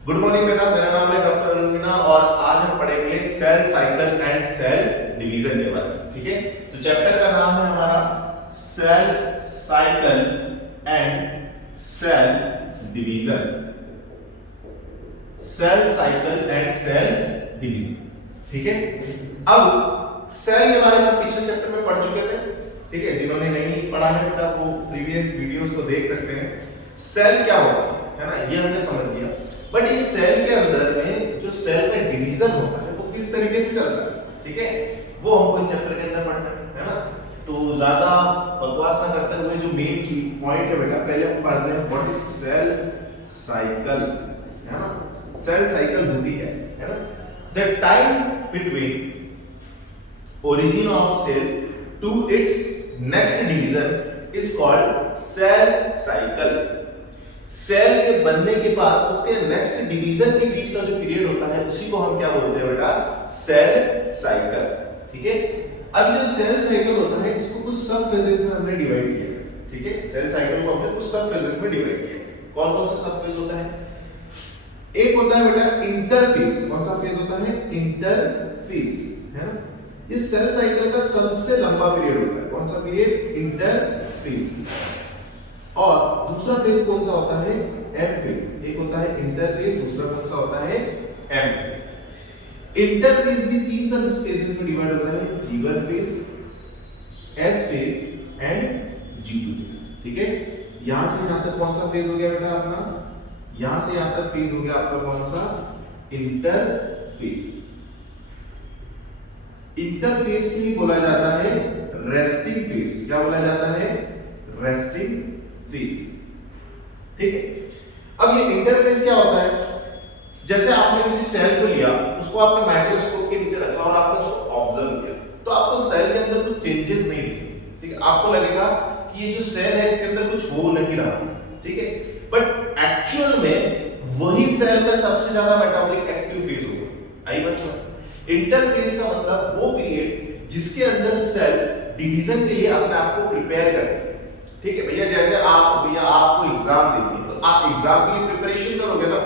Good morning बेटा, मेरा नाम है डॉक्टर अरुणिमा और आज हम पढ़ेंगे cell cycle and cell division के बारे में। ठीक है, तो चैप्टर का नाम है हमारा cell cycle and cell division. Cell cycle and cell division. ठीक है, अब सेल के बारे में हम पिछले चैप्टर में पढ़ चुके थे। ठीक है, जिन्होंने नहीं पढ़ा है बेटा वो प्रीवियस वीडियोस को देख सकते हैं। सेल क्या होता है ना, ये हमने समझ लिया। बट इस सेल के अंदर में जो सेल में डिवीजन होता है वो किस तरीके से चलता है, ठीक है, वो हमको इस चैप्टर के अंदर पढ़ना है ना। तो ज्यादा बकवास ना करते हुए जो मेन पॉइंट है बेटा, पहले हम पढ़ते हैं व्हाट इज सेल साइकिल, है ना। सेल साइकिल होती क्या है ना, the time between origin of cell to its next division is called cell cycle। Cell के बनने के बाद उसके नेक्स्ट डिवीजन के बीच का जो पीरियड होता है उसी को हम क्या बोलते हैं बेटा, सेल साइकिल। ठीक है, अब जो सेल साइकिल होता है इसको कुछ सब फेजेस में हमने डिवाइड किया। ठीक है, सेल साइकिल को हमने कुछ सब फेजेस में डिवाइड किया। कौन कौन सा सब फेज होता है? एक होता है बेटा इंटरफेज। कौन सा फेज होता है? इंटरफेज, है ना। इस सेल साइकिल का सबसे लंबा पीरियड होता है। कौन सा पीरियड? इंटरफेज। और दूसरा फेज कौन सा होता है? M phase. एक होता है इंटरफेज, दूसरा कौन सा होता है? M phase. इंटरफेज भी तीन सब फेजेस में डिवाइड होता है, G1 phase, S phase and G2 phase. ठीक है, यहां से यहां तक कौन सा फेज हो गया बेटा अपना? यहां से यहां तक फेज हो गया आपका कौन सा? इंटरफेज। इंटरफेज को ही बोला जाता है रेस्टिंग फेज। क्या बोला जाता है? Resting phase. ठीक है, अब ये इंटरफेज क्या होता है? जैसे आपने किसी सेल को लिया, उसको आपने माइक्रोस्कोप के नीचे रखा और आपने उसको ऑब्जर्व किया, तो आपको सेल के अंदर कुछ चेंजेस नहीं दिखे। ठीक है, आपको लगेगा कि ये जो सेल है इसके अंदर कुछ हो नहीं रहा। ठीक है, बट एक्चुअल में वही सेल का सबसे ज्यादा मेटाबॉलिक एक्टिव फेज होगा। आई बात समझ? इंटरफेज का मतलब वो पीरियड जिसके अंदर सेल डिवीजन के लिए अपने आप को प्रिपेयर करते हैं। ठीक है भैया, जैसे भैया आपको एग्जाम देंगे तो आप एग्जाम के लिए प्रिपरेशन करोगे ना।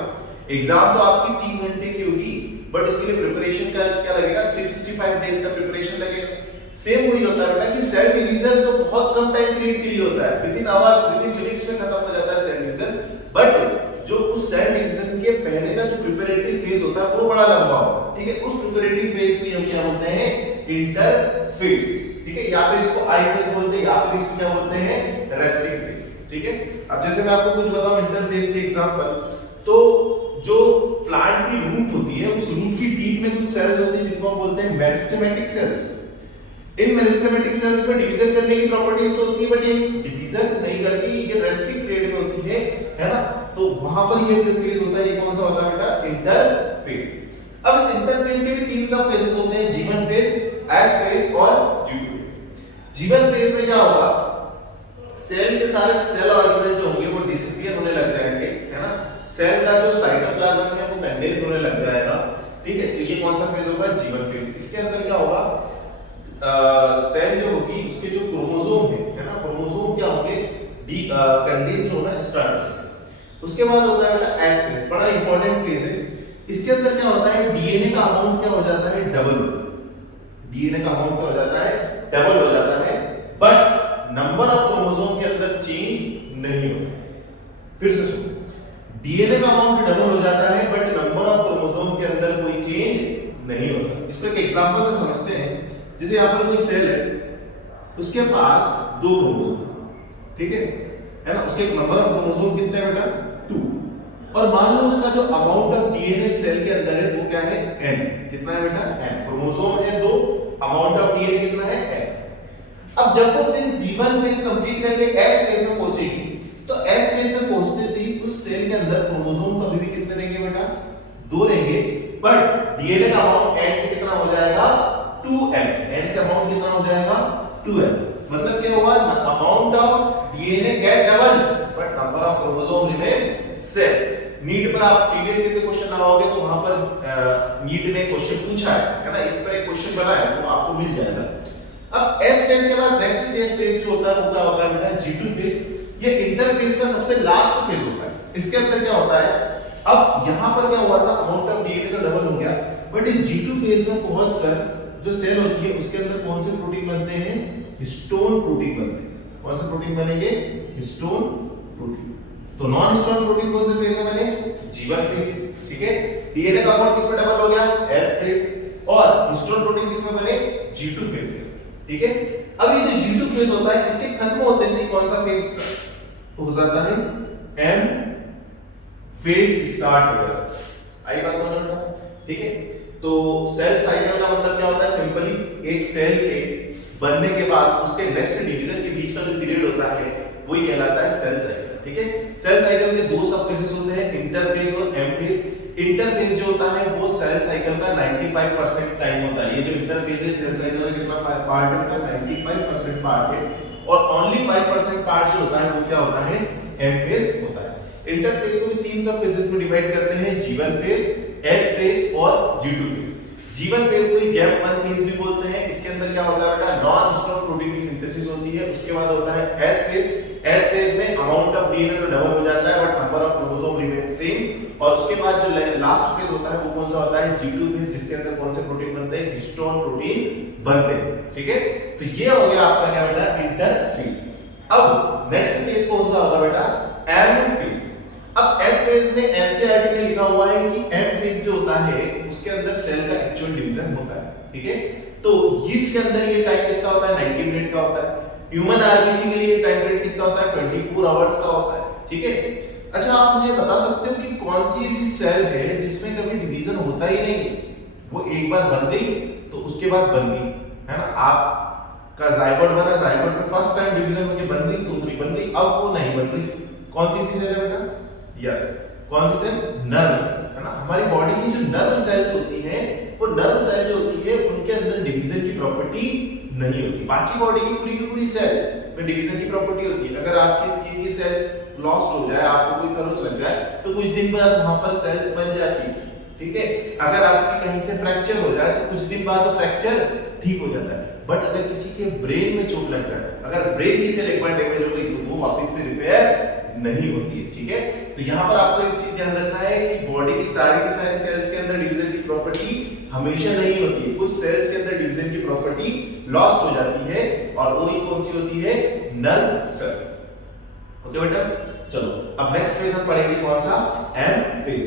एग्जाम तो आपकी 3 घंटे की होगी, बट उसके लिए प्रिपरेशन का क्या लगेगा? 365 डेज का प्रिपरेशन लगेगा। सेम वही होता है बेटा कि सेल डिवीजन तो बहुत कम टाइम पीरियड के लिए होता है, with in hours, with in minutes में खत्म हो जाता है सेल डिवीजन। बट जो उस सेल डिवीजन के पहले का जो प्रिपरेटरी फेज होता है वो बड़ा लंबा होता है। ठीक है, उस प्रिपरेटरी फेज को हम क्या बोलते हैं? इंटरफेज। ठीक है, या फिर इसको आई फेज बोलते हैं, या फिर इसको क्या बोलते हैं? Resting phase. ठीक है, अब जैसे मैं आपको कुछ बताऊं इंटरफेज के एग्जांपल, तो जो प्लांट की रूट होती है उस रूट की टीप में कुछ सेल्स होती हैं जिनको हम बोलते हैं मेरिस्टेमेटिक सेल्स। इन मेरिस्टेमेटिक सेल्स में डिवीजन करने की प्रॉपर्टीज तो होती है, बट ये डिवीजन नहीं करती, ये रेस्टिंग पीरियड में होती है ना। तो वहां पर ये जो फेज होता है ये कौन सा होता है बेटा? इंटरफेज। अब इस इंटरफेज के भी तीन सब फेजेस होते हैं, G1 फेज, S फेज और G2 फेज। G1 फेज में क्या होगा? सेल के सारे सेल ऑर्गेनेल जो होंगे वो डिसअपीयर होने लग जाएंगे, है ना। सेल का जो साइटोप्लाज्म है वो कंडेंस होने लग जाएगा। ठीक है, तो ये कौन सा फेज होगा? G1 phase. इसके अंदर क्या होगा? सेल जो होगी उसके जो क्रोमोसोम है ना, क्रोमोसोम क्या होंगे? कंडेंस होना स्टार्ट होंगे। उसके बाद होता है बेटा एस फेज, बड़ा इंपॉर्टेंट फेज है। इसके अंदर क्या होता है? डीएनए का अमाउंट क्या हो जाता है? डबल। डीएनए का अमाउंट क्या हो जाता है? डबल हो जाता है, बट नंबर ऑफ क्रोमोसोम के अंदर चेंज नहीं होता। फिर से सुनो, डीएनए का अमाउंट डबल हो जाता है, बट नंबर ऑफ क्रोमोसोम के अंदर कोई चेंज नहीं होता। इसको एक एग्जांपल से समझते हैं। जैसे यहां पर कोई सेल है, उसके पास 2 क्रोमोसोम, ठीक है ना। उसके नंबर ऑफ क्रोमोसोम कितने हैं बेटा? 2। और मान लो उसका जो अमाउंट ऑफ डीएनए सेल के अंदर है वो क्या है? n। कितना है बेटा? n। क्रोमोसोम है 2, अमाउंट ऑफ डीएनए कितना है? n। अब जब वो फेज G1 फेज कंप्लीट करके S फेज में पहुंचेगी, तो S फेज में पहुंचने से ही उस सेल के अंदर क्रोमोसोम तो अभी भी कितने रहेंगे बेटा? 2 रहेंगे, बट डीएनए का अमाउंट n से कितना हो जाएगा? 2n। n से अमाउंट कितना हो जाएगा? 2n। मतलब क्या हुआ? Amount of DNA get doubles, but number of chromosome remain same. NEET पर आप प्रीवियस ईयर के क्वेश्चन लगाओगे तो वहां पर नीट ने क्वेश्चन पूछा है ना, इस पर एक क्वेश्चन बना है तो आपको मिल जाएगा। अब S फेज के बाद नेक्स्ट फेज जो होता है वो क्या होता है बेटा? G2 phase. ये इंटरफेज का सबसे लास्ट फेज होता है। इसके अंदर क्या होता है? अब यहां पर क्या हुआ था, अमाउंट ऑफ डीएनए तो डबल हो गया, बट इस G2 फेज में पहुंचकर जो सेल होती है उसके अंदर कौन से प्रोटीन बनते हैं, हिस्टोन प्रोटीन बनते हैं। कौन से प्रोटीन बनेंगे, हिस्टोन प्रोटीन। तो नॉन हिस्टोन प्रोटीन कौन से फेज में बने, G1 फेज, ठीक है। डीएनए का अमाउंट किस में डबल हो गया, S फेज, और हिस्टोन प्रोटीन किस में बने, G2 फेज में, ठीक है। अब ये जो G2 फेज होता है इसके खत्म होते से कौन सा फेज हो जाता है, M फेज स्टार्ट हो जाता है। आई बात समझ में, ठीक है। तो सेल साइकिल का मतलब क्या होता है, सिंपली एक सेल के बनने के बाद उसके नेक्स्ट डिवीजन के बीच का जो पीरियड होता है वही कहलाता है सेल साइकिल, ठीक है। सेल साइकिल के दो सब फेजेस होते हैं, इंटरफेज और एम फेज। इंटरफेज जो होता है वो सेल साइकिल का 95% टाइम होता है। ये जो इंटरफेज है सेल साइकिल का कितना पार्ट है, 95% पार्ट है, और ओनली 5% पार्ट जो होता है वो क्या होता है, एम फेज होता है। इंटरफेज को भी तीन सब फेजेस में डिवाइड करते हैं, G1 फेज, S फेज और G2 फेज। G1 फेज को ही गैप 1 फेज भी बोलते हैं। इसके अंदर क्या होता है बेटा, नॉन हिस्टोन प्रोटीन की सिंथेसिस होती है। उसके बाद होता है S फेज। S फेज में अमाउंट ऑफ डीएनए तो डबल हो जाता है but number of chromosome remain same. और उसके बाद जो लास्ट फेज होता है वो कौन सा होता है, G2 फेज, जिसके अंदर कौन से प्रोटीन बनते हैं, हिस्टोन प्रोटीन बनते हैं, ठीक है। तो ये हो गया आपका क्या बेटा, इंटरफेज। अब नेक्स्ट फेज कौन सा होगा बेटा, M फेज। अब एम फेज में एनसीईआरटी में लिखा हुआ है कि एम फेज जो होता है उसके अंदर सेल का एक्चुअल डिवीजन होता है, ठीक है। तो यीस्ट के अंदर ये टाइम कितना होता है, 90 मिनट का होता है। ह्यूमन आरबीसी के लिए टाइम पीरियड कितना होता है, 24 आवर्स का होता है, ठीक है। अच्छा, आप मुझे बता सकते हो कि कौन सी ऐसी सेल है जिसमें कभी डिवीजन होता ही नहीं है, वो एक बार बन गई तो उसके बाद बन गई, है ना। आपका जायगोट बना, जायगोट में फर्स्ट टाइम डिवीजन होके बन गई तो उतनी बन गई, अब वो नहीं बन रही। कौन सी ऐसी सेल है बेटा, यस, कौन सी सेल, नर्व सेल, है ना। हमारी बॉडी की जो नर्व सेल्स होती हैं वो नर्व सेल जो होती है उनके अंदर डिवीजन की प्रॉपर्टी नहीं होती। बाकी बॉडी की पूरी सेल में डिवीजन की प्रॉपर्टी होती है। अगर आपकी स्किन की सेल लॉस्ट हो जाए, आपको कोई खरोच लग जाए तो कुछ दिन बाद वहां पर सेल्स बन जाती है, ठीक है। अगर आपकी कहीं से फ्रैक्चर हो जाए तो कुछ दिन बाद वो फ्रैक्चर ठीक हो जाता है। बट अगर किसी के ब्रेन में चोट लग जाए, अगर ब्रेन की सेल एक बार डैमेज हो गई तो वो वापस से रिपेयर नहीं होती है, ठीक है। तो यहाँ पर आपको एक चीज ध्यान रखना है कि बॉडी की सारी सेल्स के अंदर डिवीजन की प्रॉपर्टी हमेशा नहीं होती है। कुछ सेल्स के अंदर डिवीजन की प्रॉपर्टी लॉस्ट हो जाती है और वही कौन सी होती है, नर्व सेल। ओके बेटा, चलो अब नेक्स्ट फेज हम पढ़ेंगे कौन सा, एम फेज।